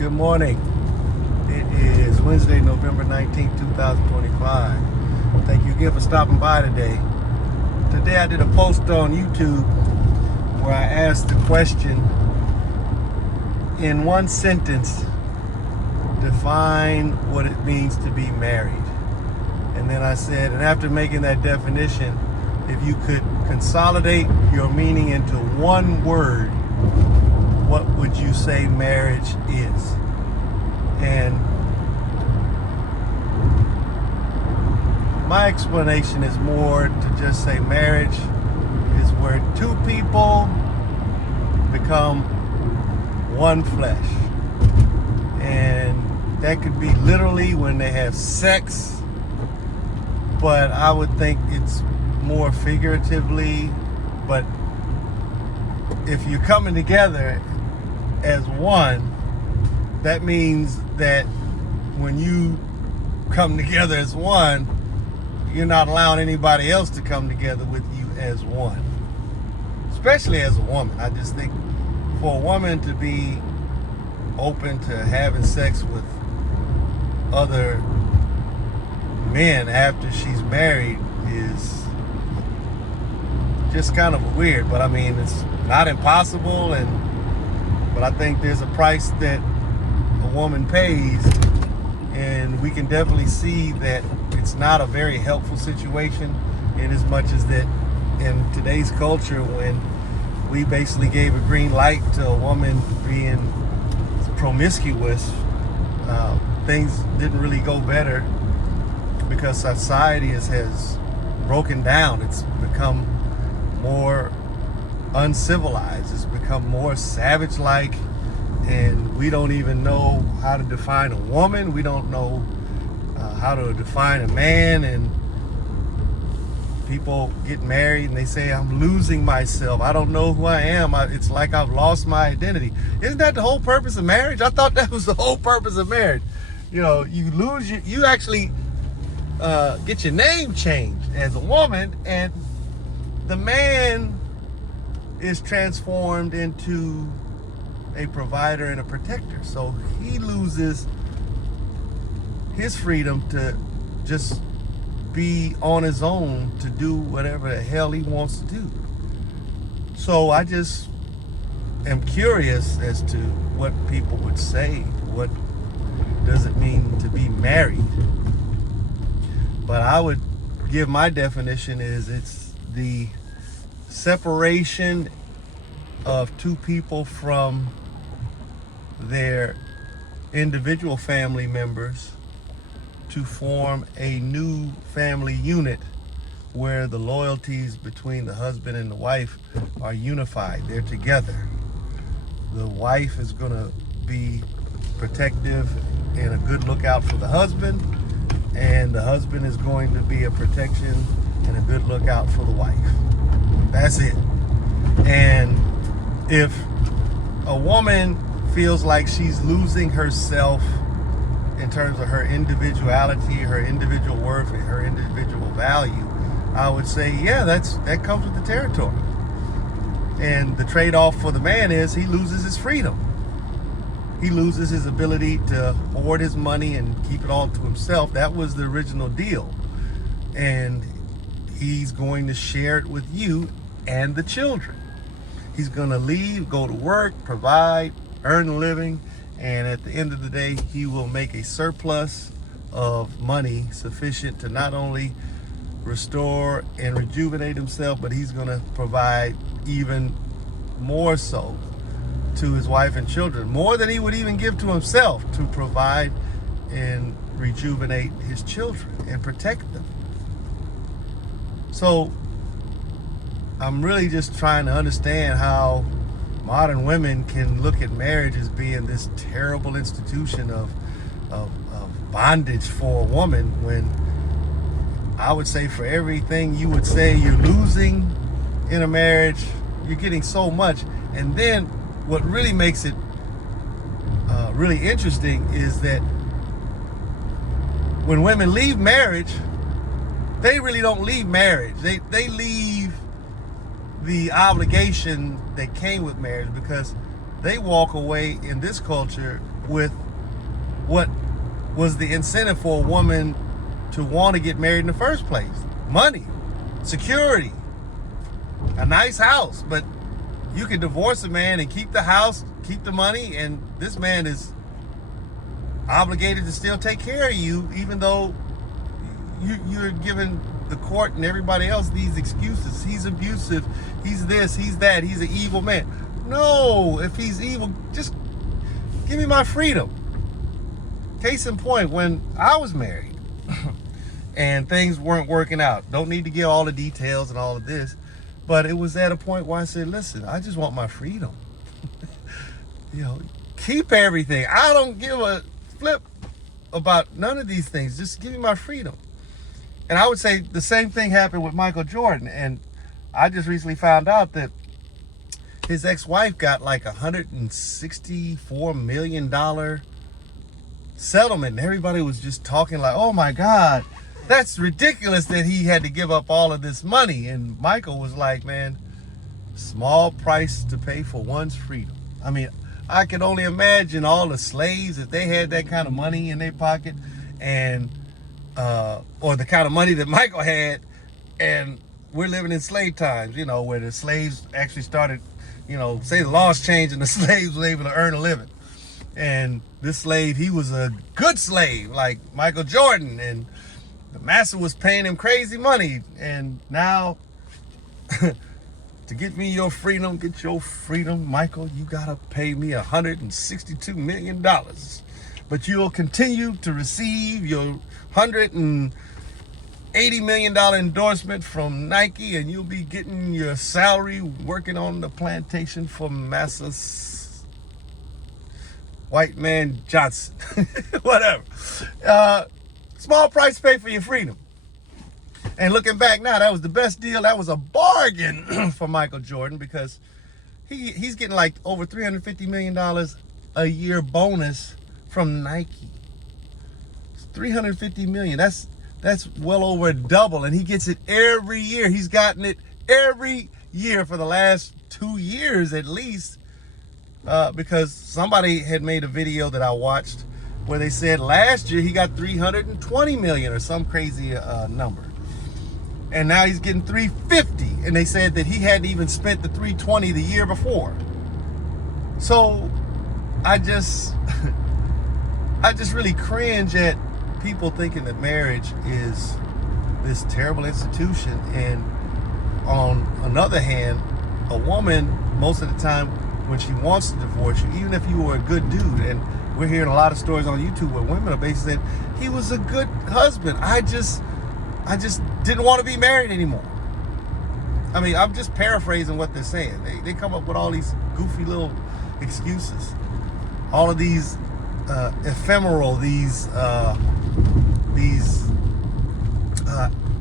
Good morning. It is Wednesday, November 19th, 2025. Thank you again for stopping by today. Today I did a post on YouTube where I asked the question, in one sentence, define what it means to be married. And then I said, and after making that definition, if you could consolidate your meaning into one word, what would you say marriage is? And my explanation is more to just say marriage is where two people become one flesh. And that could be literally when they have sex, but I would think it's more figuratively. But if you're coming together as one, that means that when you come together as one, you're not allowing anybody else to come together with you as one, especially as a woman. I just think for a woman to be open to having sex with other men after she's married is just kind of weird. But I mean, it's not impossible, but I think there's a price that a woman pays, and we can definitely see that it's not a very helpful situation, in as much as that in today's culture, when we basically gave a green light to a woman being promiscuous, things didn't really go better, because society has broken down. It's become more uncivilized. It's become more savage-like, and we don't even know how to define a woman. We don't know how to define a man. And people get married and they say, I'm losing myself. I don't know who I am. It's like I've lost my identity. Isn't that the whole purpose of marriage? I thought that was the whole purpose of marriage. You know, you actually get your name changed as a woman, and the man is transformed into a provider and a protector. So he loses his freedom to just be on his own to do whatever the hell he wants to do. So I just am curious as to what people would say. What does it mean to be married? But I would give my definition is it's the separation of two people from their individual family members to form a new family unit where the loyalties between the husband and the wife are unified. They're together. The wife is going to be protective and a good lookout for the husband, and the husband is going to be a protection and a good lookout for the wife. That's it. And if a woman feels like she's losing herself in terms of her individuality, her individual worth, and her individual value, I would say, yeah, that comes with the territory. And the trade-off for the man is he loses his freedom. He loses his ability to hoard his money and keep it all to himself. That was the original deal. And he's going to share it with you and the children. He's going to leave, go to work, provide, earn a living, and at the end of the day, he will make a surplus of money sufficient to not only restore and rejuvenate himself, but he's going to provide even more so to his wife and children, more than he would even give to himself, to provide and rejuvenate his children and protect them. So I'm really just trying to understand how modern women can look at marriage as being this terrible institution of bondage for a woman, when I would say for everything you would say you're losing in a marriage, you're getting so much. And then what really makes it really interesting is that when women leave marriage, they really don't leave marriage. They leave the obligation that came with marriage, because they walk away in this culture with what was the incentive for a woman to want to get married in the first place. Money, security, a nice house. But you can divorce a man and keep the house, keep the money, and this man is obligated to still take care of you, even though you're giving the court and everybody else these excuses. He's abusive, he's this, he's that, he's an evil man. No, if he's evil, just give me my freedom. Case in point, when I was married and things weren't working out, don't need to give all the details and all of this, but it was at a point where I said, listen, I just want my freedom. You know, keep everything. I don't give a flip about none of these things. Just give me my freedom. And I would say the same thing happened with Michael Jordan. And I just recently found out that his ex-wife got like $164 million settlement. And everybody was just talking like, oh my God, that's ridiculous that he had to give up all of this money. And Michael was like, man, small price to pay for one's freedom. I mean, I can only imagine all the slaves, if they had that kind of money in their pocket, and or the kind of money that Michael had. And we're living in slave times, you know, where the slaves actually started, you know, say the laws changed and the slaves were able to earn a living. And this slave, he was a good slave, like Michael Jordan, and the master was paying him crazy money. And now, to get me your freedom, get your freedom, Michael, you gotta pay me $162 million. But you'll continue to receive your $180 million endorsement from Nike, and you'll be getting your salary working on the plantation for Massa White Man Johnson. Whatever. Small price to pay for your freedom. And looking back now, that was the best deal. That was a bargain for Michael Jordan, because he's getting like over $350 million a year bonus from Nike. It's $350 million. That's well over double, and he gets it every year. He's gotten it every year for the last 2 years at least, because somebody had made a video that I watched where they said last year he got $320 million or some crazy number. And now he's getting $350, and they said that he hadn't even spent the $320 the year before. So I just really cringe at people thinking that marriage is this terrible institution. And on another hand, a woman, most of the time, when she wants to divorce you, even if you were a good dude, and we're hearing a lot of stories on YouTube where women are basically saying, he was a good husband, I just didn't want to be married anymore. I mean, I'm just paraphrasing what they're saying. They come up with all these goofy little excuses. All of these ephemeral, these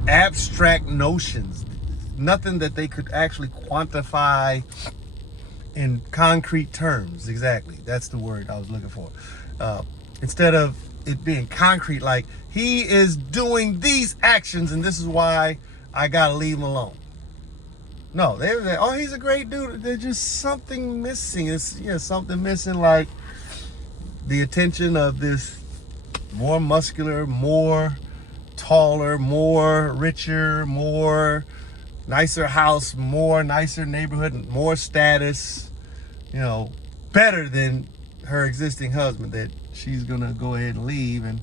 abstract notions. Nothing that they could actually quantify in concrete terms. Exactly. That's the word I was looking for. Instead of it being concrete, like, he is doing these actions and this is why I gotta leave him alone. No, they're like, oh, he's a great dude. There's just something missing. It's something missing, like the attention of this more muscular, more taller, more richer, more nicer house, more nicer neighborhood, more status, better than her existing husband, that she's gonna go ahead and leave. And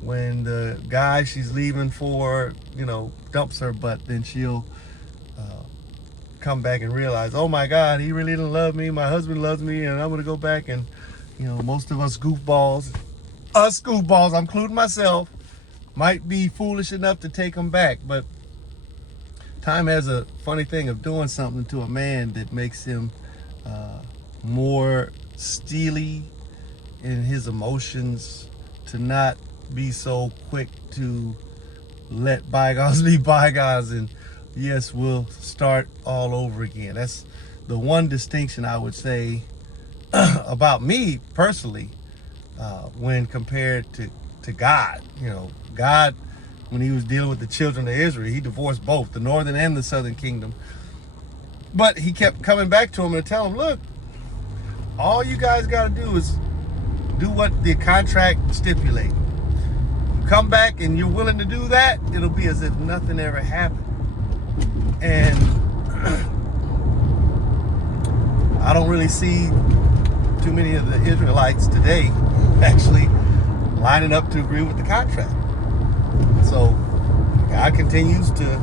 when the guy she's leaving for, dumps her, but then she'll come back and realize, oh my God, he really didn't love me. My husband loves me, and I'm gonna go back. And most of us goofballs, I'm including myself, might be foolish enough to take him back. But time has a funny thing of doing something to a man that makes him more steely in his emotions, to not be so quick to let bygones be bygones, and yes, we'll start all over again. That's the one distinction I would say about me personally, when compared to God. God, when he was dealing with the children of Israel, he divorced both the northern and the southern kingdom. But he kept coming back to them and telling them, look, all you guys got to do is do what the contract stipulates. Come back and you're willing to do that, it'll be as if nothing ever happened. And I don't really see too many of the Israelites today actually lining up to agree with the contract. So God continues to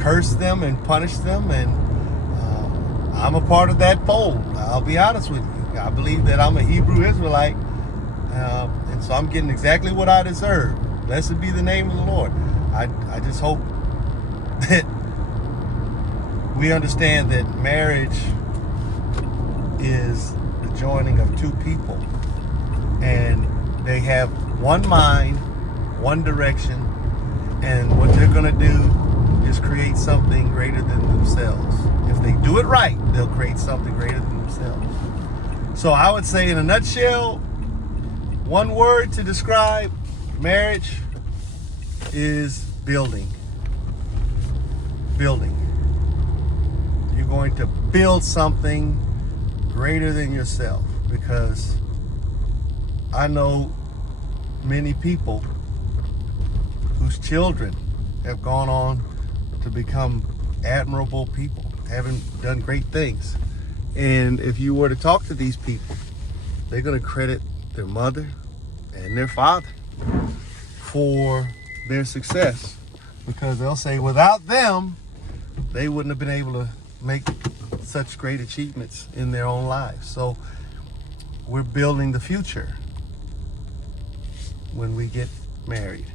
curse them and punish them, and I'm a part of that fold. I'll be honest with you. I believe that I'm a Hebrew Israelite, and so I'm getting exactly what I deserve. Blessed be the name of the Lord. I just hope that we understand that marriage is the joining of two people, and they have one mind, one direction, and what they're going to do is create something greater than themselves. If they do it right, they'll create something greater than themselves. So I would say, in a nutshell, one word to describe marriage is building. Building. You're going to build something greater than yourself, because I know many people whose children have gone on to become admirable people, having done great things. And if you were to talk to these people, they're going to credit their mother and their father for their success, because they'll say without them, they wouldn't have been able to make such great achievements in their own lives. So we're building the future when we get married.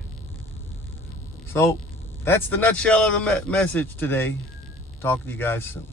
So that's the nutshell of the message today. Talk to you guys soon.